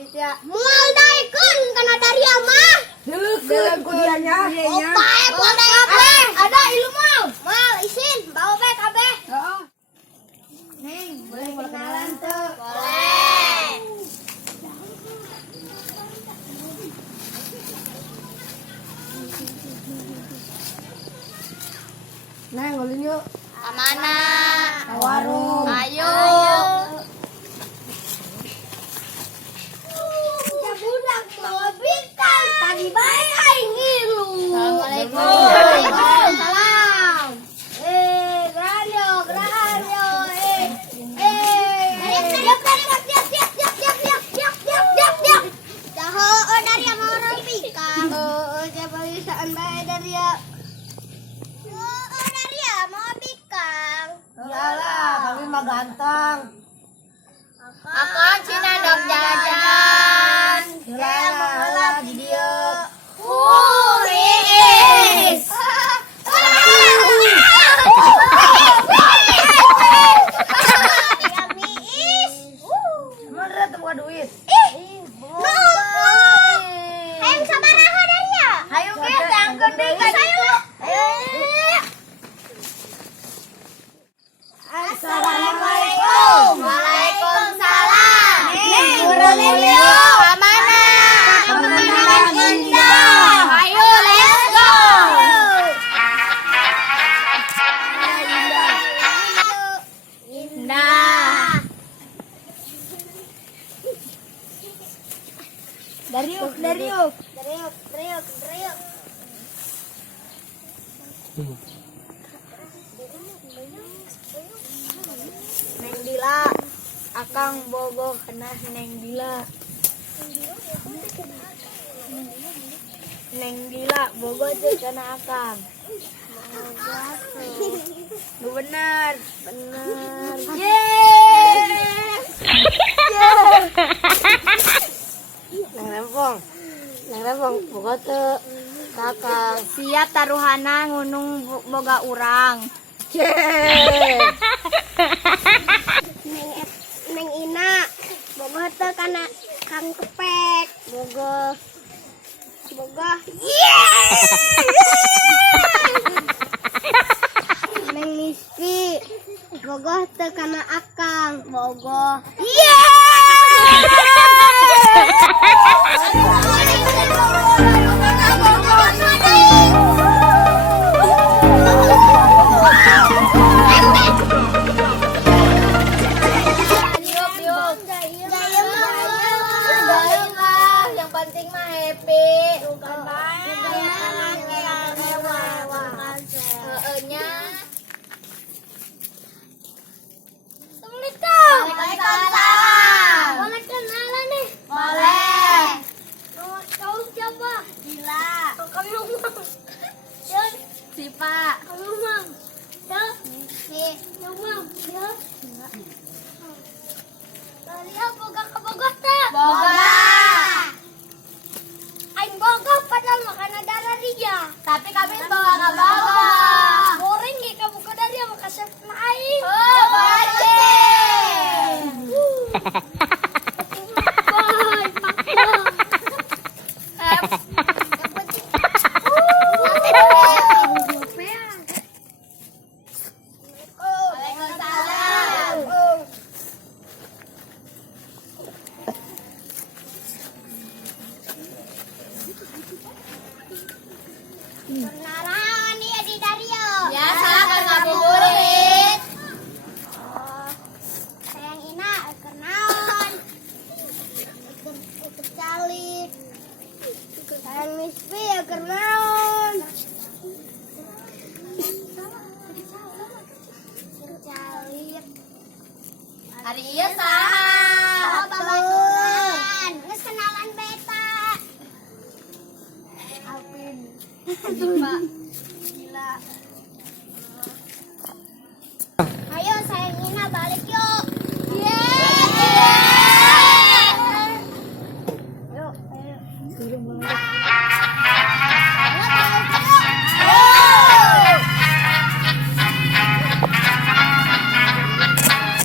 Aditya. Mual daikun kana dari mah. Deukeun ku dianya. Oke, ada ilmu. Mal isin, bawa be kabeh. Heeh. Neng, boleh kenalan tuh. Boleh. Neng, ulin yuk. Amana. Ke warung. Ayo. Ya budak bawa bintang. Tadi bae aing ngilu. Assalamualaikum. Waalaikumsalam. Granyo. Siap. Tahu dari yang orang pika. Siapa bisaan bae dari ya. Dari ya mau bikang. Iyalah, kami mah ganteng. Akang cina dok jajan. Iyalah, di dia. Huris. Mana temu duit? Hayang sabaraha dari ya? Hayu ge tangkeun deui ka ditu. Assalamualaikum. Waalaikumsalam. Kemana? Pemandangan indah. Ayo, let's go. Indah. Dariuk. Dariuk. Neng Dila. Akang bogoh kena Neng Dila. Neng Dila bogoh teh kana akang. Lu bener. Neng Rempong bogoh teh kakak. Siap taruhana ngunung boga urang. Neng Ina bogoh teh kana Kang Kepek. Bogoh. Neng Misfi bogoh teh kana Akang. Bogoh. Yang penting mah happy. Waalaikumsalam. Boleh kenalan nih? Boleh. Kau siapa? Gila. Kamu Mang. Sipa. Kamu Mang. Si. Mang. Kalian boga ke Bogor teh? Boga. Aing boga padahal makan darah dia. Tapi kami boga ka boga. Boring ge kamu ke dari sama kasep na aing. Oh, baje. Perkenalan nih Adi Dario. Biasa kan ngabuburit. Sayang Ina, kenalan. Ikut cali. Sayang Misfi, kenalan. Cali. Hari iya saha. Oh, babaturan. Geus kenalan beta. Alvin. Pak.